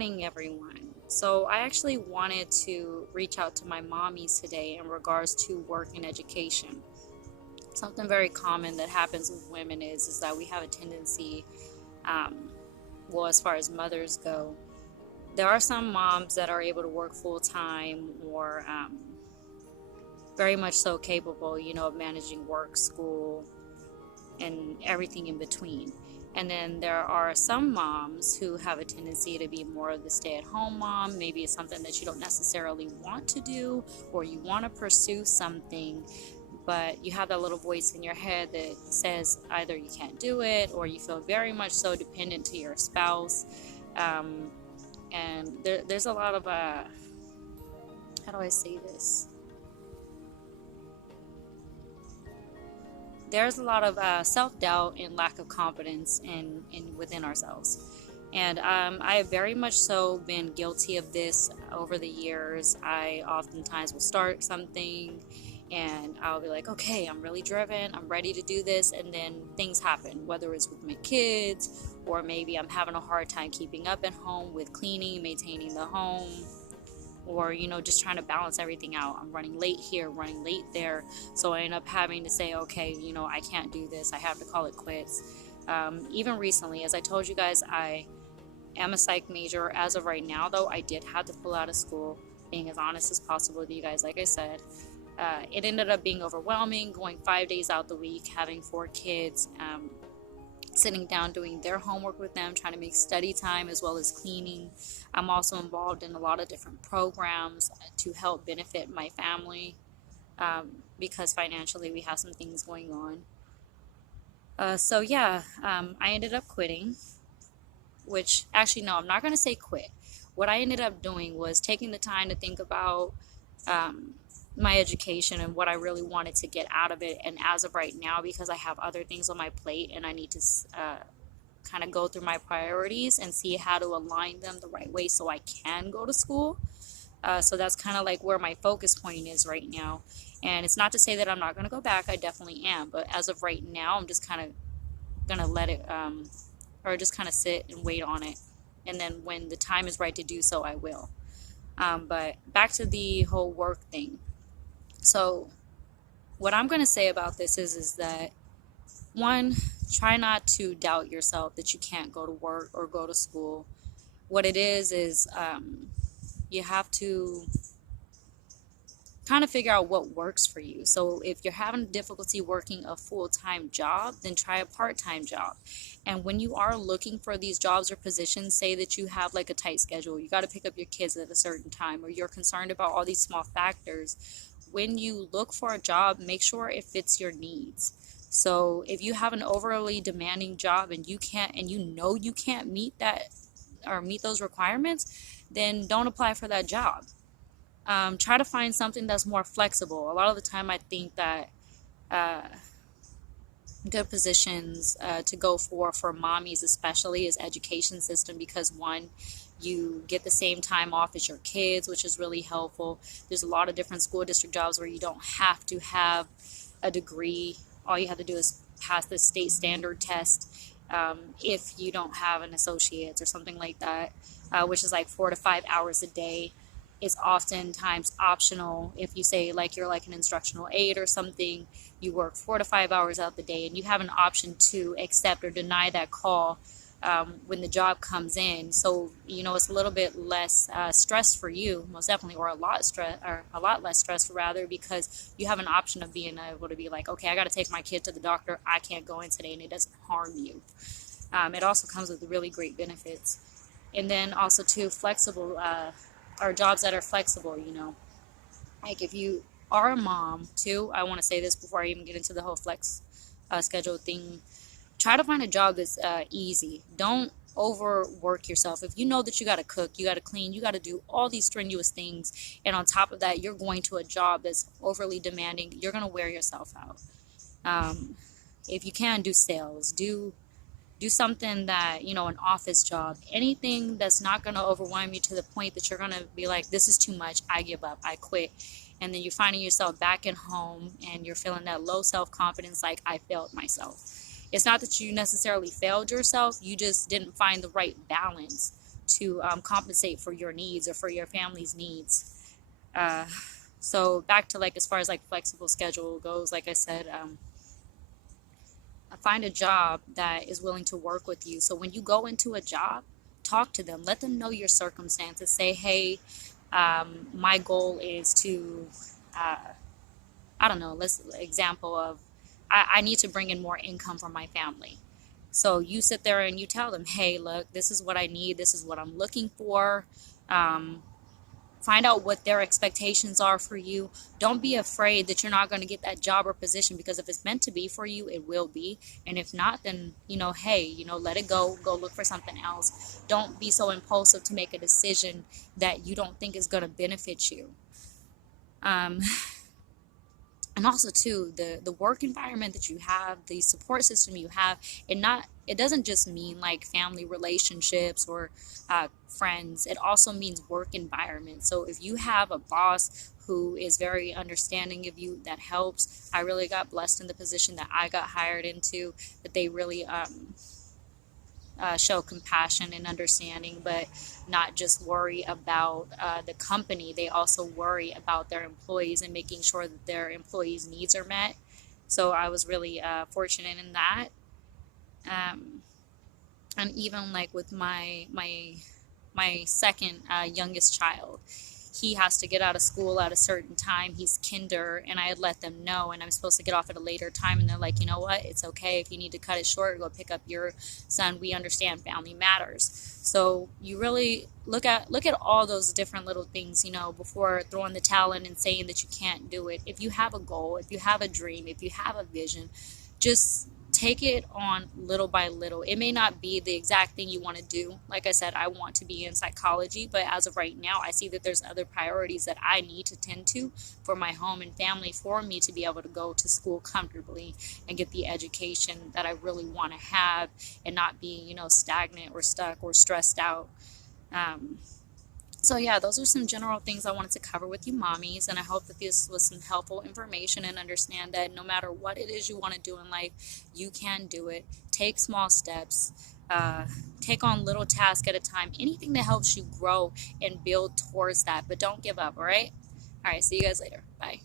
morning, everyone. So, I actually wanted to reach out to my mommies today in regards to work and education. Something very common that happens with women is that we have a tendency, um, well, as far as mothers go, there are some moms that are able to work full time or very much so capable, of managing work, school, and everything in between. And then there are some moms who have a tendency to be more of the stay at home mom. Maybe it's something that you don't necessarily want to do, or you want to pursue something, but you have that little voice in your head that says either you can't do it or you feel very much so dependent to your spouse. Um, and there's a lot of, how do I say this? There's a lot of self-doubt and lack of confidence in within ourselves, and I have very much so been guilty of this over the years. I oftentimes will start something and I'll be like, okay, I'm really driven, I'm ready to do this, and then things happen, whether it's with my kids or maybe I'm having a hard time keeping up at home with cleaning, maintaining the home, or just trying to balance everything out. I'm running late here, running late there, so I end up having to say, okay, I can't do this, I have to call it quits. Even recently, as I told you guys, I am a psych major. As of right now, though, I did have to pull out of school, being as honest as possible with you guys. Like I said, it ended up being overwhelming, going 5 days out the week, having 4 kids, sitting down doing their homework with them, trying to make study time as well as cleaning. I'm also involved in a lot of different programs to help benefit my family, because financially we have some things going on. So yeah, I ended up quitting, which actually, no, I'm not going to say quit. What I ended up doing was taking the time to think about um, my education and what I really wanted to get out of it. And as of right now, because I have other things on my plate and I need to kind of go through my priorities and see how to align them the right way so I can go to school. So that's kind of like where my focus point is right now. And it's not to say that I'm not going to go back. I definitely am. But as of right now, I'm just kind of going to let it, or just kind of sit and wait on it. And then when the time is right to do so, I will. But back to the whole work thing. So what I'm going to say about this is that, one, try not to doubt yourself that you can't go to work or go to school. What it is you have to kind of figure out what works for you. So if you're having difficulty working a full-time job, then try a part-time job. And when you are looking for these jobs or positions, say that you have like a tight schedule, you got to pick up your kids at a certain time, or you're concerned about all these small factors. When you look for a job, make sure it fits your needs. So if you have an overly demanding job and you can't meet that or meet those requirements, then don't apply for that job. Try to find something that's more flexible. A lot of the time, I think that uh, good positions to go for mommies especially is education system, because one, you get the same time off as your kids, which is really helpful. There's a lot of different school district jobs where you don't have to have a degree. All you have to do is pass the state standard test, if you don't have an associate's or something like that, which is like 4 to 5 hours a day. Is oftentimes optional. If you say like you're like an instructional aide or something, you work 4 to 5 hours out the day and you have an option to accept or deny that call when the job comes in. So it's a little bit less stress for you, most definitely, or a lot less stress rather, because you have an option of being able to be like, okay, I got to take my kid to the doctor, I can't go in today, and it doesn't harm you. It also comes with really great benefits. And then also too, flexible or jobs that are flexible. Like if you are a mom too, I want to say this before I even get into the whole flex schedule thing. Try to find a job that's easy. Don't overwork yourself. If you know that you got to cook, you got to clean, you got to do all these strenuous things, and on top of that you're going to a job that's overly demanding, you're going to wear yourself out. um, if you can, do sales, do something that, an office job, anything that's not going to overwhelm you to the point that you're going to be like, this is too much, I give up, I quit. And then you're finding yourself back at home and you're feeling that low self-confidence, like, I failed myself. It's not that you necessarily failed yourself, you just didn't find the right balance to compensate for your needs or for your family's needs. Uh, so back to like as far as like flexible schedule goes, like I said, find a job that is willing to work with you. So when you go into a job, talk to them, let them know your circumstances. Say, hey, my goal is to, uh, I don't know, let's example of, I need to bring in more income for my family. So you sit there and you tell them, hey, look, this is what I need. This is what I'm looking for. Um, Find out what their expectations are for you. Don't be afraid that you're not going to get that job or position, because if it's meant to be for you, it will be. And if not, then, hey, let it go look for something else. Don't be so impulsive to make a decision that you don't think is going to benefit you. um, and also too, the work environment that you have, the support system you have, it doesn't just mean like family relationships or friends. It also means work environment. So if you have a boss who is very understanding of you, that helps. I really got blessed in the position that I got hired into, that they really show compassion and understanding, but not just worry about the company. They also worry about their employees and making sure that their employees' needs are met. So I was really fortunate in that. Um, and even like with my second youngest child, he has to get out of school at a certain time. He's kinder, and I had let them know, and I'm supposed to get off at a later time, and they're like, you know what, it's okay if you need to cut it short, go pick up your son. We understand family matters. So you really look at all those different little things, before throwing the towel in and saying that you can't do it. If you have a goal, if you have a dream, if you have a vision, just take it on little by little. It may not be the exact thing you want to do. Like I said, I want to be in psychology, but as of right now, I see that there's other priorities that I need to tend to for my home and family, for me to be able to go to school comfortably and get the education that I really want to have, and not be, stagnant or stuck or stressed out. So yeah, those are some general things I wanted to cover with you mommies, and I hope that this was some helpful information, and understand that no matter what it is you want to do in life, you can do it. Take small steps. Take on little tasks at a time. Anything that helps you grow and build towards that, but don't give up, all right? All right, see you guys later. Bye.